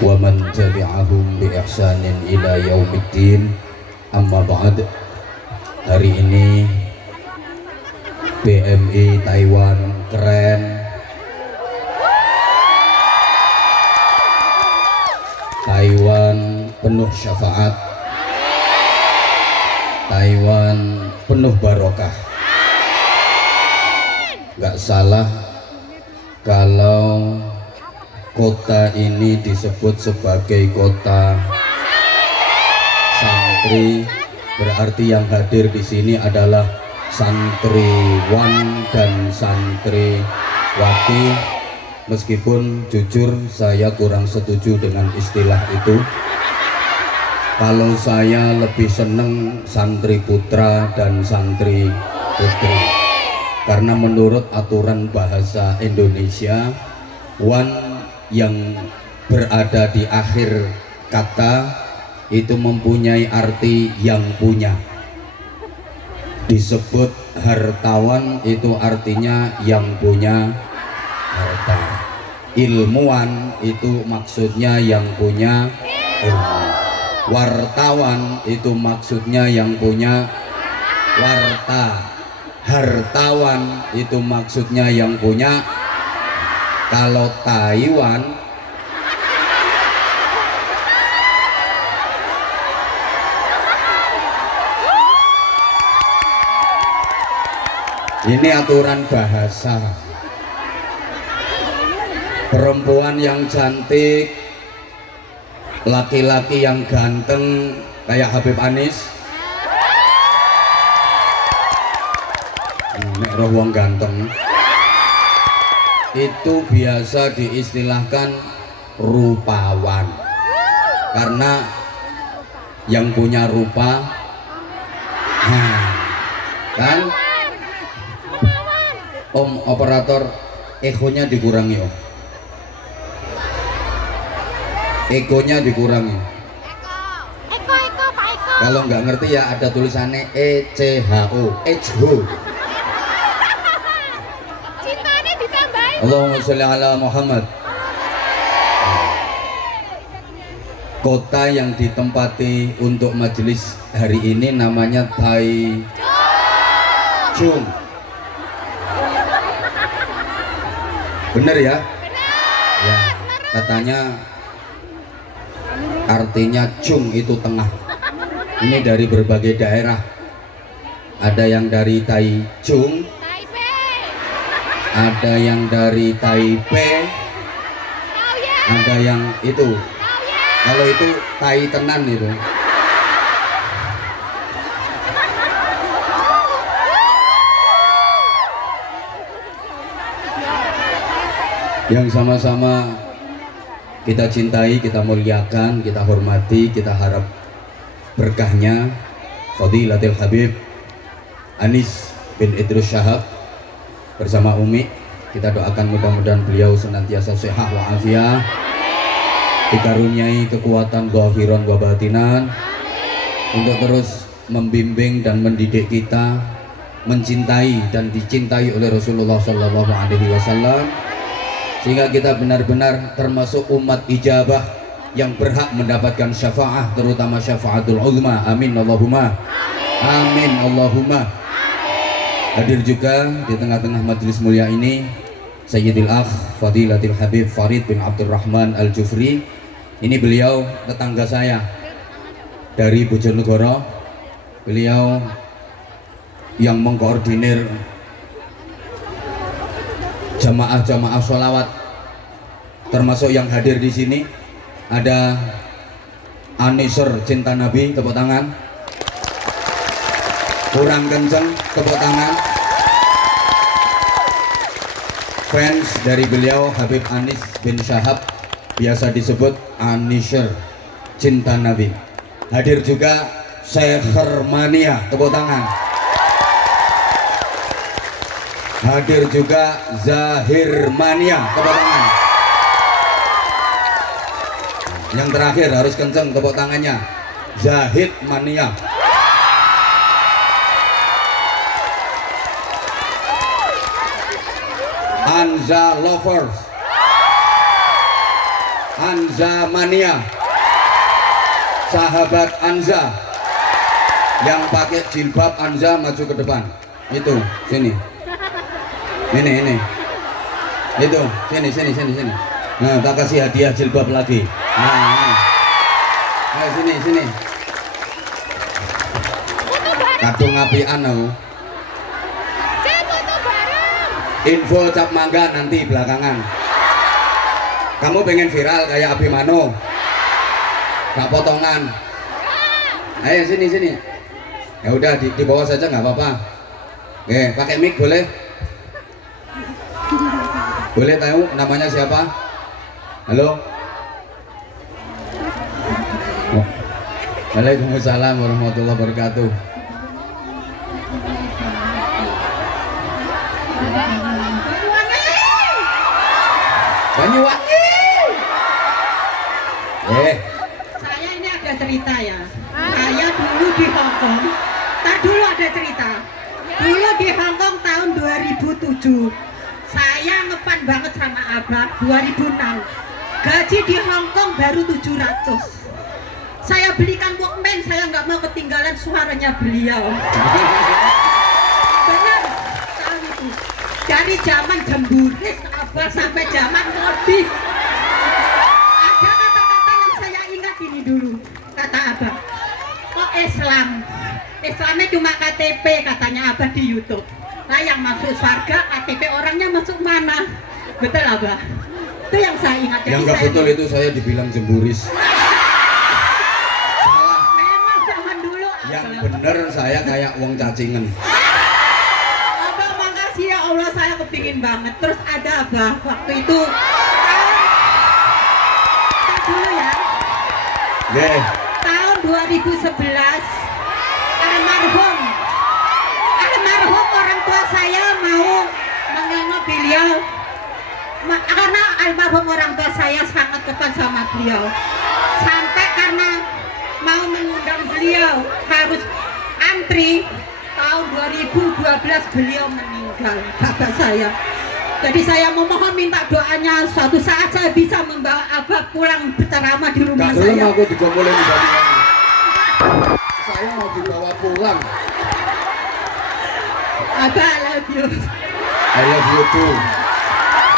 wa man tabi'ahum bi ihsanin ila yaumiddin. Amma ba'd. Hari ini BMI Taiwan keren. Taiwan penuh syafaat. Taiwan penuh barokah. Gak salah kalau kota ini disebut sebagai kota santri, berarti yang hadir di sini adalah santriwan dan santriwati. Meskipun jujur saya kurang setuju dengan istilah itu. Kalau saya lebih seneng santri putra dan santri putri, karena menurut aturan bahasa Indonesia, wan yang berada di akhir kata itu mempunyai arti yang punya. Disebut hartawan itu artinya yang punya harta. Ilmuwan itu maksudnya yang punya ilmu. Wartawan itu maksudnya yang punya warta. Hartawan itu maksudnya yang punya. Kalau Taiwan ini aturan bahasa. Perempuan yang cantik, laki-laki yang ganteng kayak Habib Anis, nek roh wong ganteng itu biasa diistilahkan rupawan, karena yang punya rupa, kan Om operator, egonya dikurangi Om, egonya dikurangi. Eko Pak Eko. Kalau nggak ngerti ya ada tulisannya ECHO, ECHO. Cintanya ditambahin. Allahumma sholli ala Muhammad. Kota yang ditempati untuk majelis hari ini namanya Taichung. Bener ya? Ya, katanya artinya Chung itu tengah. Ini dari berbagai daerah. Ada yang dari Taichung, ada yang dari Taipei, ada yang itu. Kalau itu Tai tenan itu. Yang sama-sama kita cintai, kita muliakan, kita hormati, kita harap berkahnya Fadilatul Habib Anis bin Idrus Syahab bersama Umi. Kita doakan mudah-mudahan beliau senantiasa sehat walafiat, dikaruniai kekuatan zahiran wa batinan untuk terus membimbing dan mendidik kita mencintai dan dicintai oleh Rasulullah Sallallahu Alaihi Wasallam, sehingga kita benar-benar termasuk umat ijabah yang berhak mendapatkan syafaat, terutama syafaatul uzma. Amin Allahumma amin Allahumma. Hadir juga di tengah-tengah majelis mulia ini Sayyidil Akh Fadilatul Habib Farid bin Abdurrahman Al-Jufri. Ini beliau tetangga saya dari Bojonegoro. Beliau yang mengkoordinir jamaah-jamaah sholawat, termasuk yang hadir di sini ada Anisher Cinta Nabi, tepuk tangan. Kurang kenceng, tepuk tangan. Fans dari beliau Habib Anis bin Syahab, biasa disebut Anisher Cinta Nabi. Hadir juga Sekhermania, tepuk tangan. Hadir juga Zahir Mania, tepuk tangan. Yang terakhir harus kenceng tepuk tangannya, Zahid Mania. Anza Lovers, Anza Mania, sahabat Anza yang pakai jilbab Anza maju ke depan. Itu sini. Ini. Itu sini. Nah, tak kasih hadiah jilbab lagi. Nah. Ayo sini. Kadung apian aku. Saya foto bareng. Info cap mangga nanti belakangan. Kamu pengen viral kayak Abimano? Gak potongan. Ayo sini. Ya udah di bawah saja nggak apa-apa. Oke, pakai mic boleh? Boleh tahu namanya siapa? Halo? Oh. Waalaikumsalam warahmatullahi wabarakatuh. Banyuwangi. Saya ini ada cerita ya. Saya dulu di Hongkong. Dulu ada cerita. Dulu di Hongkong tahun 2007. Saya ngepan banget sama Abah 2006. Gaji di Hongkong baru 700. Saya belikan Walkman, saya nggak mau ketinggalan suaranya beliau. Benar, tahun itu. Dari zaman jemburis Abah sampai zaman modis. Ada kata-kata yang saya ingat ini dulu, kata Abah. Kok Islamnya cuma KTP katanya Abah di YouTube. Nah yang masuk surga KTP orangnya masuk mana? Betul Abah? Itu yang saya ingat. Yang nggak betul itu saya dibilang jemburis. Memang zaman dulu. Yang bener saya kayak wong cacingan. Abah makasih ya Allah, saya kepingin banget. Terus ada Abah waktu itu dulu ya. Tahun 2011 almarhum orang tua saya mau menengok beliau karena almarhum orang tua saya sangat dekat sama beliau, sampai karena mau mengundang beliau harus antri. Tahun 2012 beliau meninggal, bapak saya. Jadi saya memohon minta doanya suatu saat saya bisa membawa Abah pulang berceramah di rumah Gak saya. aku digombolin di Banyuwangi. Saya mau dibawa pulang. Abah, I love you. I love you too.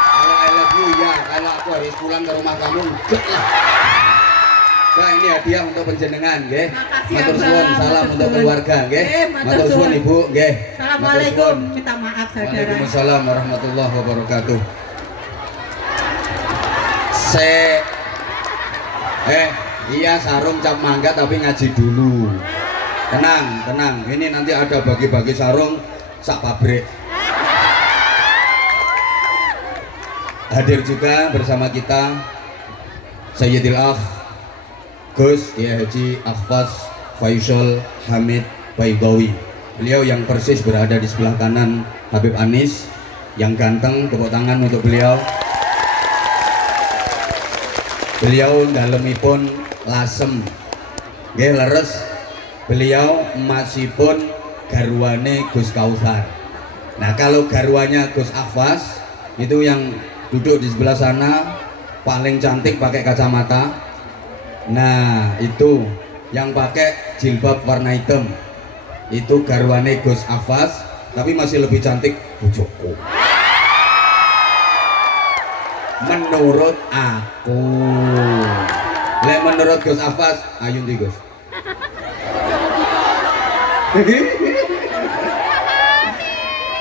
Kalau I love you ya, kalau aku harus pulang ke rumah kamu, enggak lah. Nah ini hadiah untuk penjenengan, nggih. Makasih, Matur Abah. suwun, salam Matur untuk suwun. keluarga, nggih. Matur Matur suwun suwun. Ibu, nggih. Assalamualaikum, minta maaf saudara. Waalaikumsalam warahmatullahi wabarakatuh. Iya sarung cap mangga tapi ngaji dulu. Tenang. Ini nanti ada bagi-bagi sarung sak pabrik. Hadir juga bersama kita Sayyidil Akh Gus Kiai Haji Akhfaz Faisal Hamid Baidawi. Beliau yang persis berada di sebelah kanan Habib Anis, yang ganteng. Tepuk tangan untuk beliau. Beliau dalemipun lasem, nggih leres. Beliau masipun garwane Gus Kautsar. Nah kalau garwanya Gus Akhfaz itu yang duduk di sebelah sana, paling cantik pakai kacamata. Nah itu yang pakai jilbab warna hitam, itu garwane Gus Akhfaz, tapi masih lebih cantik bojoku menurut aku. Lek menurut Gus Akhfaz, ayo ndi Gus?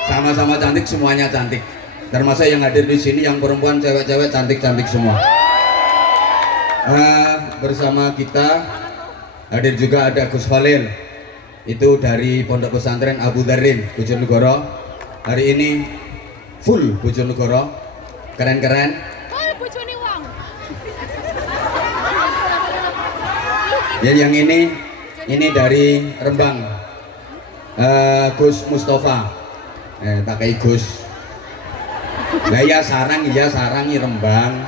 Sama-sama cantik, semuanya cantik. Termasuk yang hadir di sini, yang perempuan, cewek-cewek cantik-cantik semua. Bersama kita hadir juga ada Gus Khalil, itu dari Pondok Pesantren Abu Dharin Bojonegoro. Hari ini full Bojonegoro, keren-keren. Oh, bojone wong. Ya, yang ini dari Rembang, Gus Mustafa. Tak kayak Gus. Nah ya sarang ini Rembang.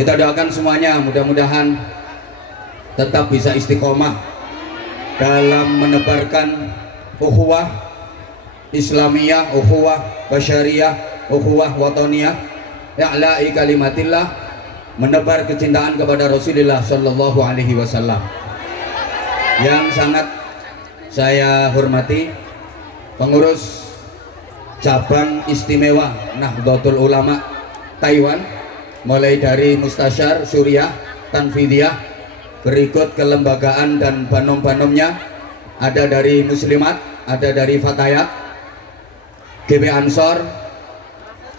Kita doakan semuanya, mudah-mudahan tetap bisa istiqomah dalam menebarkan ukhuwah Islamiyah, ukhuwah basyariyah, ukhuwah wataniyah, ya'la'i kalimatillah menebar kecintaan kepada Rasulullah Shallallahu Alaihi Wasallam. Yang sangat saya hormati pengurus cabang istimewa Nahdlatul Ulama Taiwan, mulai dari Mustasyar Suriah Tanfidiyah, berikut kelembagaan dan banom-banomnya, ada dari Muslimat, ada dari Fatayat, GB Ansor,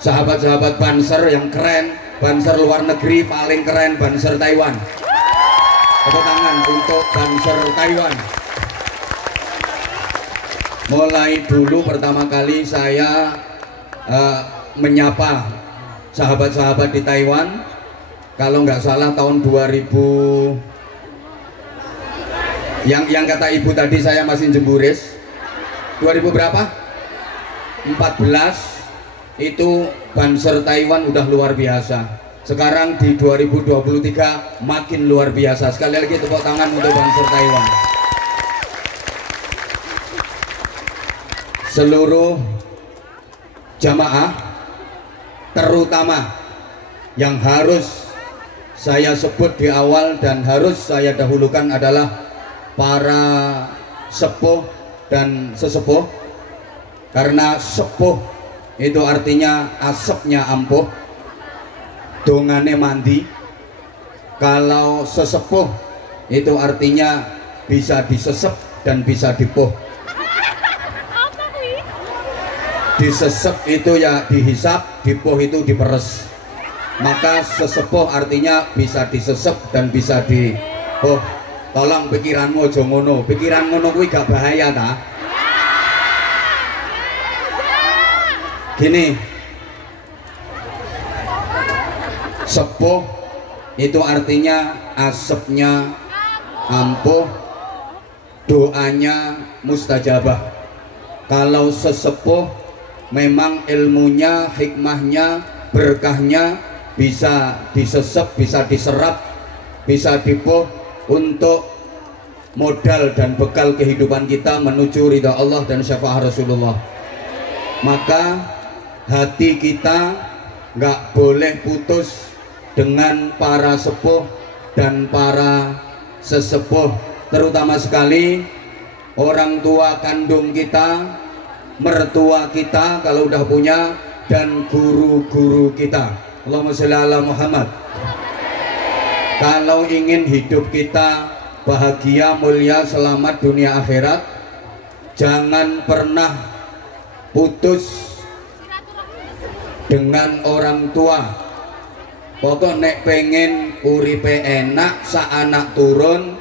sahabat-sahabat Banser yang keren, Banser luar negeri paling keren, Banser Taiwan. Tepuk tangan untuk Banser Taiwan. Mulai dulu pertama kali saya menyapa sahabat-sahabat di Taiwan, kalau nggak salah tahun 2000, yang kata ibu tadi saya masih jemburis, 2000 berapa? 14 itu Banser Taiwan udah luar biasa. Sekarang di 2023 makin luar biasa. Sekali lagi tepuk tangan untuk Banser Taiwan. Seluruh jamaah, terutama yang harus saya sebut di awal dan harus saya dahulukan adalah para sepuh dan sesepuh, karena sepuh itu artinya asapnya ampuh, dongane mandi. Kalau sesepuh itu artinya bisa disesep dan bisa dipuh. Disesep itu ya dihisap, dipuh itu diperes. Maka sesepuh artinya bisa disesep dan bisa dipuh. Tolong pikiranmu aja ngono, pikiran ngono kuwi gak bahaya ta? Gini, sepuh itu artinya asapnya ampuh, doanya mustajabah. Kalau sesepuh memang ilmunya, hikmahnya, berkahnya bisa disesep, bisa diserap, bisa dipuh untuk modal dan bekal kehidupan kita menuju ridha Allah dan syafaat Rasulullah. Maka hati kita nggak boleh putus dengan para sepuh dan para sesepuh, terutama sekali orang tua kandung kita, mertua kita kalau udah punya, dan guru-guru kita. Allahumma sholli ala Muhammad. Kalau ingin hidup kita bahagia, mulia, selamat dunia akhirat, jangan pernah putus dengan orang tua. Pokok nek pengen uripe enak, sa anak turun,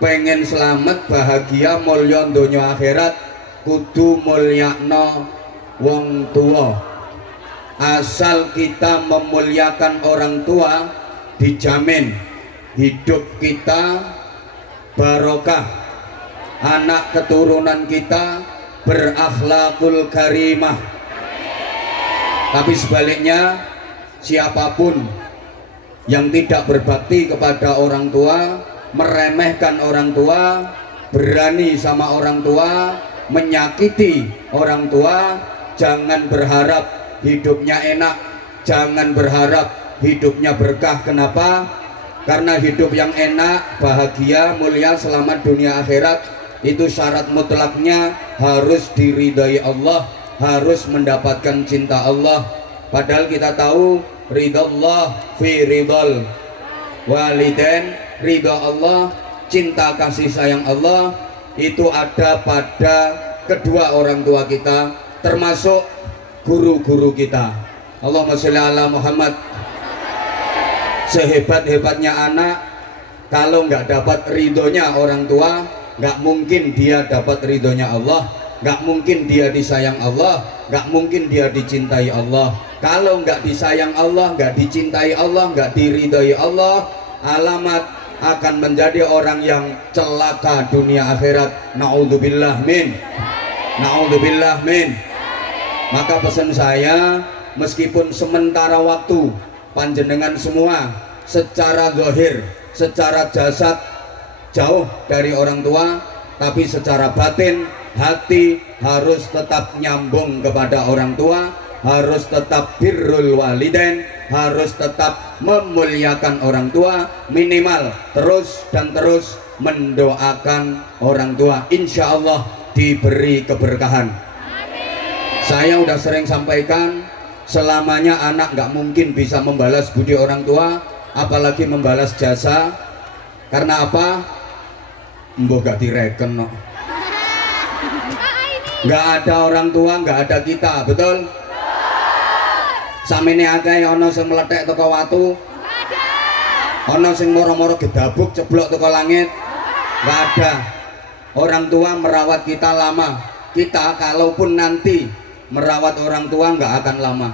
pengen selamat, bahagia, mulya donya akhirat, kudu mulyakno wong tua. Asal kita memuliakan orang tua, dijamin hidup kita barokah, anak keturunan kita berakhlakul karimah. Tapi sebaliknya, siapapun yang tidak berbakti kepada orang tua, meremehkan orang tua, berani sama orang tua, menyakiti orang tua, jangan berharap hidupnya enak, jangan berharap hidupnya berkah. Kenapa? Karena hidup yang enak, bahagia, mulia, selamat dunia akhirat itu syarat mutlaknya harus diridai Allah, harus mendapatkan cinta Allah. Padahal kita tahu ridha Allah fi ridhal walidain, ridha Allah, cinta kasih sayang Allah itu ada pada kedua orang tua kita, termasuk guru-guru kita. Allahumma sholli ala Muhammad. Sehebat-hebatnya anak, kalau nggak dapat ridhonya orang tua, nggak mungkin dia dapat ridhonya Allah, nggak mungkin dia disayang Allah, nggak mungkin dia dicintai Allah. Kalau nggak disayang Allah, nggak dicintai Allah, nggak diridhoi Allah, alamat akan menjadi orang yang celaka dunia akhirat. Naudzubillah min, naudzubillah min. Maka pesan saya, meskipun sementara waktu panjenengan semua secara zahir, secara jasad jauh dari orang tua, tapi secara batin hati harus tetap nyambung kepada orang tua, harus tetap birrul walidain, harus tetap memuliakan orang tua, minimal terus dan terus mendoakan orang tua, insya Allah diberi keberkahan. Saya udah sering sampaikan, selamanya anak nggak mungkin bisa membalas budi orang tua, apalagi membalas jasa. Karena apa? Mbok gak direken no. Nggak ada orang tua, nggak ada kita, betul? Samene akeh ana sing meletek teko watu, ana sing moro-moro gedabuk ceblok teko langit. Nggak ada. Orang tua merawat kita lama. Kita kalaupun nanti merawat orang tua nggak akan lama.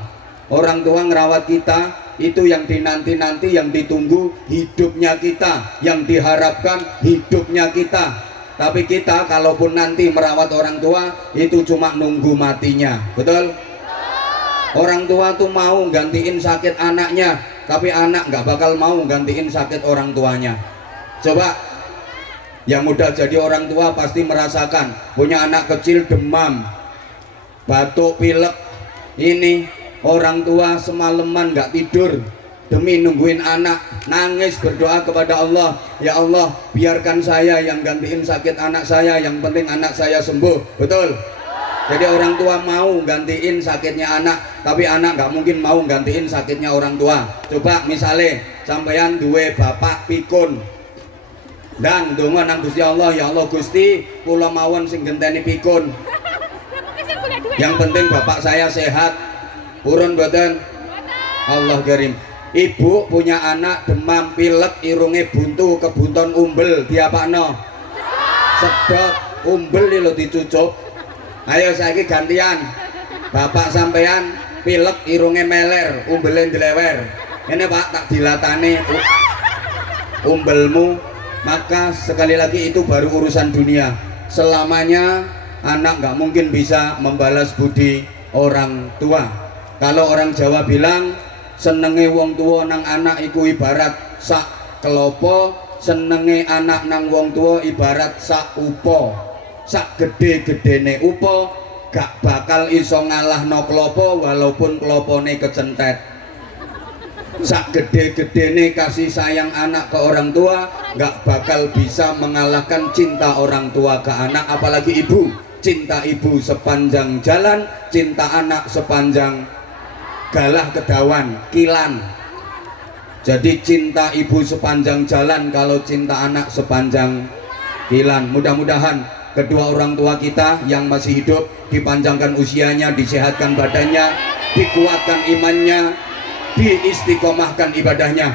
Orang tua ngerawat kita itu yang dinanti-nanti, yang ditunggu hidupnya kita, yang diharapkan hidupnya kita. Tapi kita kalaupun nanti merawat orang tua itu cuma nunggu matinya, betul? Orang tua tuh mau gantiin sakit anaknya, tapi anak nggak bakal mau gantiin sakit orang tuanya. Coba yang udah jadi orang tua pasti merasakan, punya anak kecil demam, batuk, pilek, ini orang tua semalaman nggak tidur demi nungguin anak, nangis berdoa kepada Allah, ya Allah biarkan saya yang gantiin sakit anak saya, yang penting anak saya sembuh, betul? Jadi orang tua mau gantiin sakitnya anak, tapi anak nggak mungkin mau gantiin sakitnya orang tua. Coba misalnya sampeyan duwe bapak pikun dan donga nang Gusti Allah, ya Allah Gusti kula mawon sing genteni pikun, yang penting bapak saya sehat, purun boten? Allah karim. Ibu punya anak demam, pilek, irunge buntu, kebuton umbel, diapakno? Sedot, umbel lho dicucup. Ayo saiki gantian. Bapak sampean pilek, irunge meler, umbele dilewer. Ini Pak tak dilatane umbelmu. Maka sekali lagi itu baru urusan dunia. Selamanya anak nggak mungkin bisa membalas budi orang tua. Kalau orang Jawa bilang senenge wong tua nang anak iku ibarat sak kelopo, senenge anak nang wong tua ibarat sak upo. Sak gede-gedene upo gak bakal iso ngalahno klopo walaupun klopone kecentet. Sak gede-gedene kasih sayang anak ke orang tua gak bakal bisa mengalahkan cinta orang tua ke anak, apalagi ibu. Cinta ibu sepanjang jalan, cinta anak sepanjang galah kedawan, kilan. Jadi cinta ibu sepanjang jalan, kalau cinta anak sepanjang kilan. Mudah-mudahan kedua orang tua kita yang masih hidup dipanjangkan usianya, disehatkan badannya, dikuatkan imannya, diistiqomahkan ibadahnya.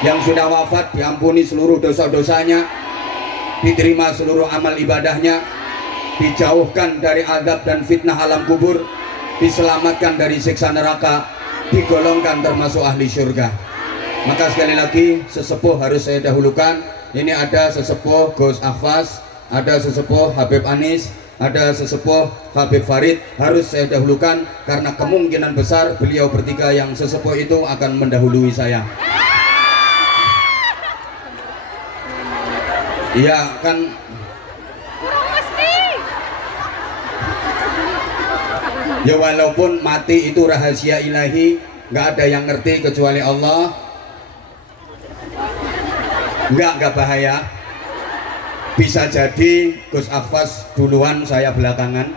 Yang sudah wafat diampuni seluruh dosa-dosanya, diterima seluruh amal ibadahnya, dijauhkan dari azab dan fitnah alam kubur, diselamatkan dari siksa neraka, digolongkan termasuk ahli surga. Maka sekali lagi sesepuh harus saya dahulukan. Ini ada sesepuh Gus Ahfaz, ada sesepuh Habib Anis, ada sesepuh Habib Farid, harus saya dahulukan karena kemungkinan besar beliau bertiga yang sesepuh itu akan mendahului saya. Iya kan, ya walaupun mati itu rahasia ilahi, nggak ada yang ngerti kecuali Allah. Nggak bahaya. Bisa jadi Gus Ahfaz duluan, saya belakangan,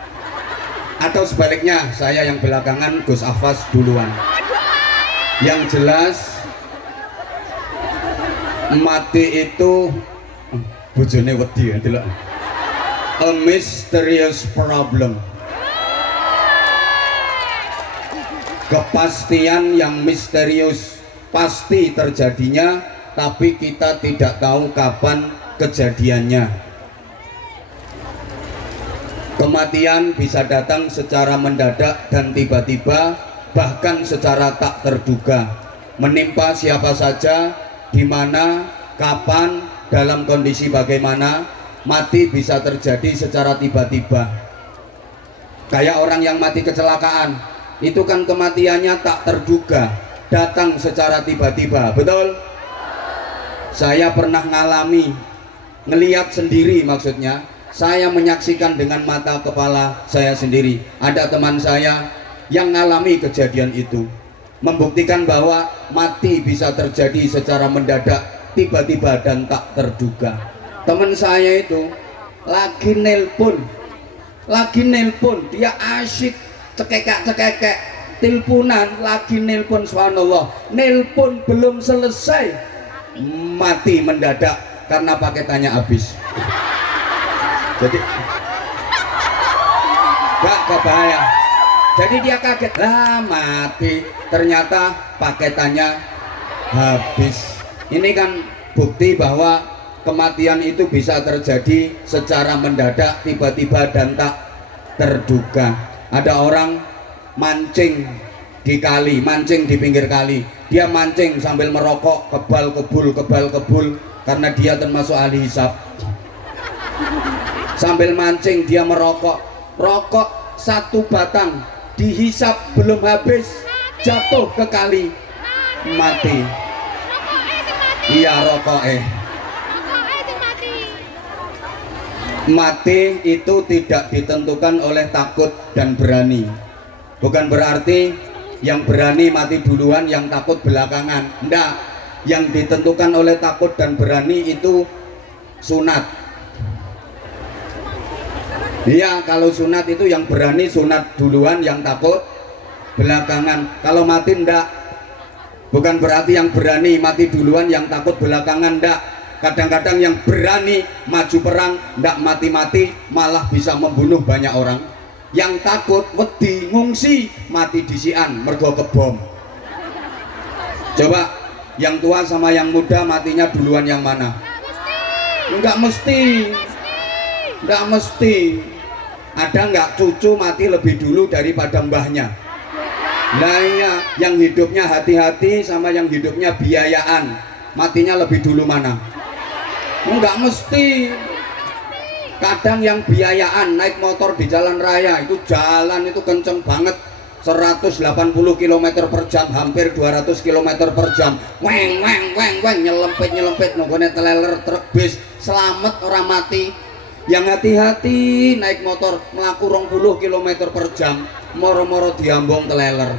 atau sebaliknya saya yang belakangan, Gus Ahfaz duluan. Yang jelas mati itu bojone wedi delok. A mysterious problem. Kepastian yang misterius, pasti terjadinya, tapi kita tidak tahu kapan kejadiannya. Kematian bisa datang secara mendadak dan tiba-tiba, bahkan secara tak terduga, menimpa siapa saja, di mana, kapan, dalam kondisi bagaimana. Mati bisa terjadi secara tiba-tiba. Kayak orang yang mati kecelakaan, itu kan kematiannya tak terduga, datang secara tiba-tiba, betul? Saya pernah ngalami, ngelihat sendiri, maksudnya saya menyaksikan dengan mata kepala saya sendiri. Ada teman saya yang mengalami kejadian itu, membuktikan bahwa mati bisa terjadi secara mendadak, tiba-tiba dan tak terduga. Teman saya itu lagi nelpon, dia asyik cekekek teleponan, lagi nelpon, subhanallah, nelpon belum selesai mati mendadak karena paketannya habis. Jadi gak kebaya, jadi dia kaget, lah mati, ternyata paketannya habis. Ini kan bukti bahwa kematian itu bisa terjadi secara mendadak, tiba-tiba dan tak terduga. Ada orang mancing di kali, mancing di pinggir kali, dia mancing sambil merokok, kebal kebul, karena dia termasuk ahli hisab. Sambil mancing dia merokok, rokok satu batang dihisap belum habis, jatuh ke kali, mati. Iya, rokok mati itu tidak ditentukan oleh takut dan berani. Bukan berarti yang berani mati duluan, yang takut belakangan. Enggak, yang ditentukan oleh takut dan berani itu sunat. Iya, kalau sunat itu yang berani sunat duluan, yang takut belakangan. Kalau mati enggak, bukan berarti yang berani mati duluan, yang takut belakangan, enggak. Kadang-kadang yang berani maju perang enggak mati-mati, malah bisa membunuh banyak orang. Yang takut wedi ngungsi, mati disian mergo kebom. Coba yang tua sama yang muda matinya duluan yang mana? Enggak mesti. Enggak mesti. Ada nggak cucu mati lebih dulu daripada mbahnya? Nah iya, yang hidupnya hati-hati sama yang hidupnya biayaan, matinya lebih dulu mana? Enggak mesti. Kadang yang biayaan naik motor di jalan raya, itu jalan itu kenceng banget, 180 km per jam, hampir 200 km per jam, weng nyelempit nunggunya teleler truk bis, selamat orang mati. Yang hati-hati naik motor melaku 20 km per jam, moro-moro diambung teleler.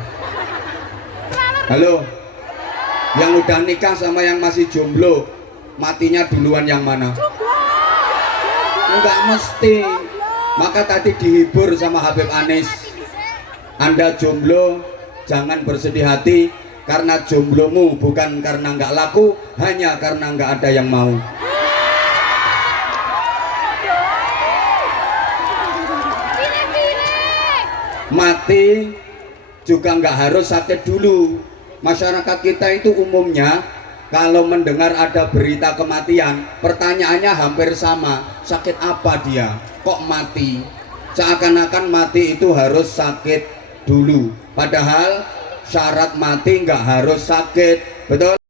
Halo, yang udah nikah sama yang masih jomblo, matinya duluan yang mana? Enggak mesti. Maka tadi dihibur sama Habib Anis, Anda jomblo jangan bersedih hati, karena jomblomu bukan karena nggak laku, hanya karena nggak ada yang mau. Mati juga nggak harus sakit dulu. Masyarakat kita itu umumnya kalau mendengar ada berita kematian, pertanyaannya hampir sama, sakit apa dia kok mati? Seakan-akan mati itu harus sakit dulu, padahal syarat mati nggak harus sakit, betul?